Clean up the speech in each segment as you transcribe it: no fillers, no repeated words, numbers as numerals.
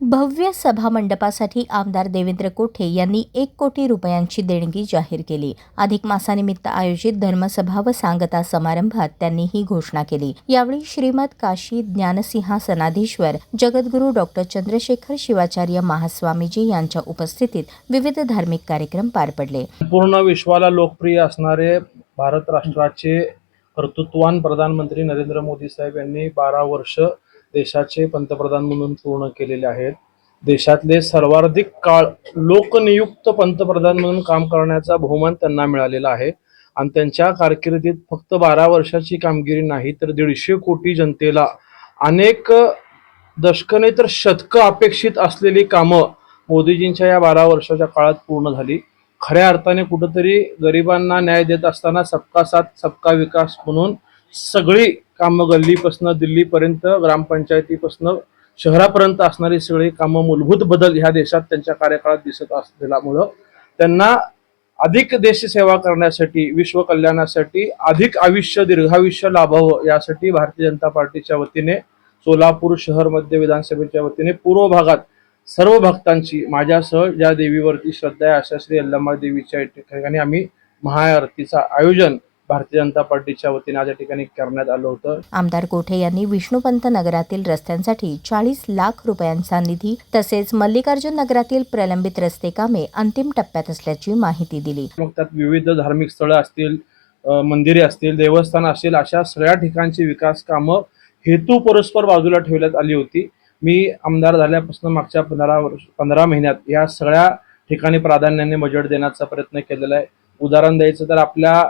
भव्य सभामंडपासाठी आमदार देवेंद्र कोठे यांनी 1 कोटी रुपयांची देणगी जाहीर केली। अधिक मासानिमित्त आयोजित धर्मसभा व सांगता समारंभात त्यांनी ही घोषणा केली। यावेळी श्रीमद काशी ज्ञानसिंहासनाधीश्वर जगद्गुरू डॉ. चंद्रशेखर शिवाचार्य महास्वामीजी यांच्या उपस्थितीत विविध धार्मिक कार्यक्रम पार पडले। पूर्ण विश्वाला लोकप्रिय असणारे भारत राष्ट्राचे कर्तृत्ववान प्रधानमंत्री नरेंद्र मोदी साहेब यांनी 12 वर्ष देशाचे पंतप्रधान म्हणून पूर्ण केलेले आहेत। देशातले सर्वाधिक काळ लोकनियुक्त पंतप्रधान म्हणून काम करण्याचा बहुमान त्यांना मिळालेला आहे आणि त्यांच्या कारकिर्दीत फक्त 12 वर्षाची कामगिरी नाही तर 150 कोटी जनतेला अनेक दशकं तर शतकं अपेक्षित असलेली कामं मोदीजींच्या या 12 वर्षाच्या काळात पूर्ण झाली। खऱ्या अर्थाने कुठेतरी गरिबांना न्याय देत असताना सबका साथ सबका विकास म्हणून सगळी कामं गल्लीपासून दिल्लीपर्यंत ग्रामपंचायतीपासून शहरापर्यंत असणारी सगळी कामं मूलभूत बदल ह्या देशात त्यांच्या कार्यकाळात दिसत असल्यामुळं त्यांना अधिक देशसेवा करण्यासाठी विश्व कल्याणासाठी अधिक आयुष्य दीर्घायुष्य लाभावं यासाठी भारतीय जनता पार्टीच्या वतीने सोलापूर शहर मध्य विधानसभेच्या वतीने पूर्व भागात सर्व भक्तांची माझ्यासह ज्या देवीवरती श्रद्धा आहे अशा श्री यल्लम्मा देवीच्या ठिकाणी आम्ही महाआरतीचं आयोजन भारतीय जनता पार्टीच्या वतीने आज या ठिकाणी करण्यात आलं होतं। आमदार कोठे यांनी विष्णुपंत नगरातील रस्त्यांसाठी 40 लाख रुपयांचा निधी तसेच मल्लिकार्जुन नगरातील प्रलंबित रस्ते कामे अंतिम टप्प्यात असल्याची माहिती दिली। मग त्यात विविध धार्मिक स्थळं असतील, मंदिरे असतील, देवस्थान असतील अशा सगळ्या ठिकाणची विकास कामं हेतू परस्पर बाजूला ठेवण्यात आली होती। मी आमदार झाल्यापासून मागच्या 15 महिन्यात या सगळ्या ठिकाणी प्राधान्याने बजेट देण्याचा प्रयत्न केलेला आहे। उदाहरण द्यायचं तर आपल्या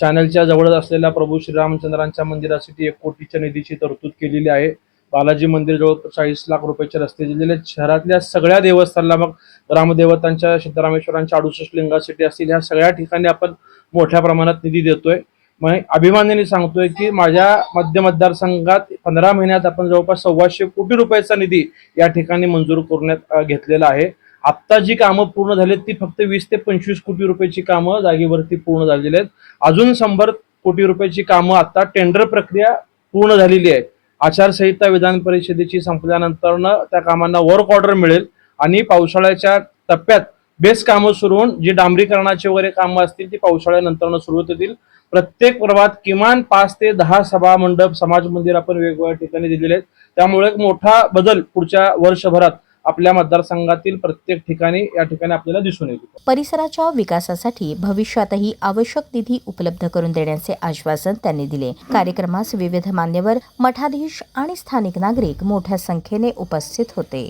चॅनलच्या जवळच असलेल्या प्रभू श्रीरामचंद्रांच्या मंदिरासाठी 1 कोटीच्या निधीची तरतूद केलेली आहे। बालाजी मंदिर जवळ 40 लाख रुपयाचे रस्ते दिलेले आहेत। शहरातल्या सगळ्या देवस्थानाला मग रामदेवतांच्या सिद्धरामेश्वरांच्या 68 लिंगासाठी असतील ह्या सगळ्या ठिकाणी आपण मोठ्या प्रमाणात निधी देतोय। मग अभिमानाने सांगतोय की माझ्या मध्य मतदारसंघात 15 महिन्यात आपण जवळपास 125 कोटी रुपयाचा निधी या ठिकाणी मंजूर करण्यात घेतलेला आहे। आत्ता जी कामं पूर्ण झालीत ती फक्त 20 ते 25 कोटी रुपयाची कामं जागेवरती पूर्ण झालेली आहेत। अजून 100 कोटी रुपयाची कामं आता टेंडर प्रक्रिया पूर्ण झालेली आहे। आचारसंहिता विधान परिषदेची संपल्यानंतर त्या कामांना वर्क ऑर्डर मिळेल आणि पावसाळ्याच्या टप्प्यात बेस कामं सुरू होऊन जी डांबरीकरणाची वगैरे कामं असतील ती पावसाळ्यानंतर सुरू होतील। प्रत्येक पर्वात किमान 5 ते 10 सभा मंडप समाज मंदिर आपण वेगवेगळ्या ठिकाणी दिलेले आहेत। त्यामुळे एक मोठा बदल पुढच्या वर्षभरात आपल्या मतदारसंघातील प्रत्येक ठिकाणी या ठिकाणी आपल्याला दिसून येईल। परिसराच्या विकासासाठी भविष्यातही आवश्यक निधी उपलब्ध करून देण्याचे आश्वासन त्यांनी दिले। कार्यक्रमास विविध मान्यवर, मठाधीश आणि स्थानिक नागरिक मोठ्या संख्येने उपस्थित होते।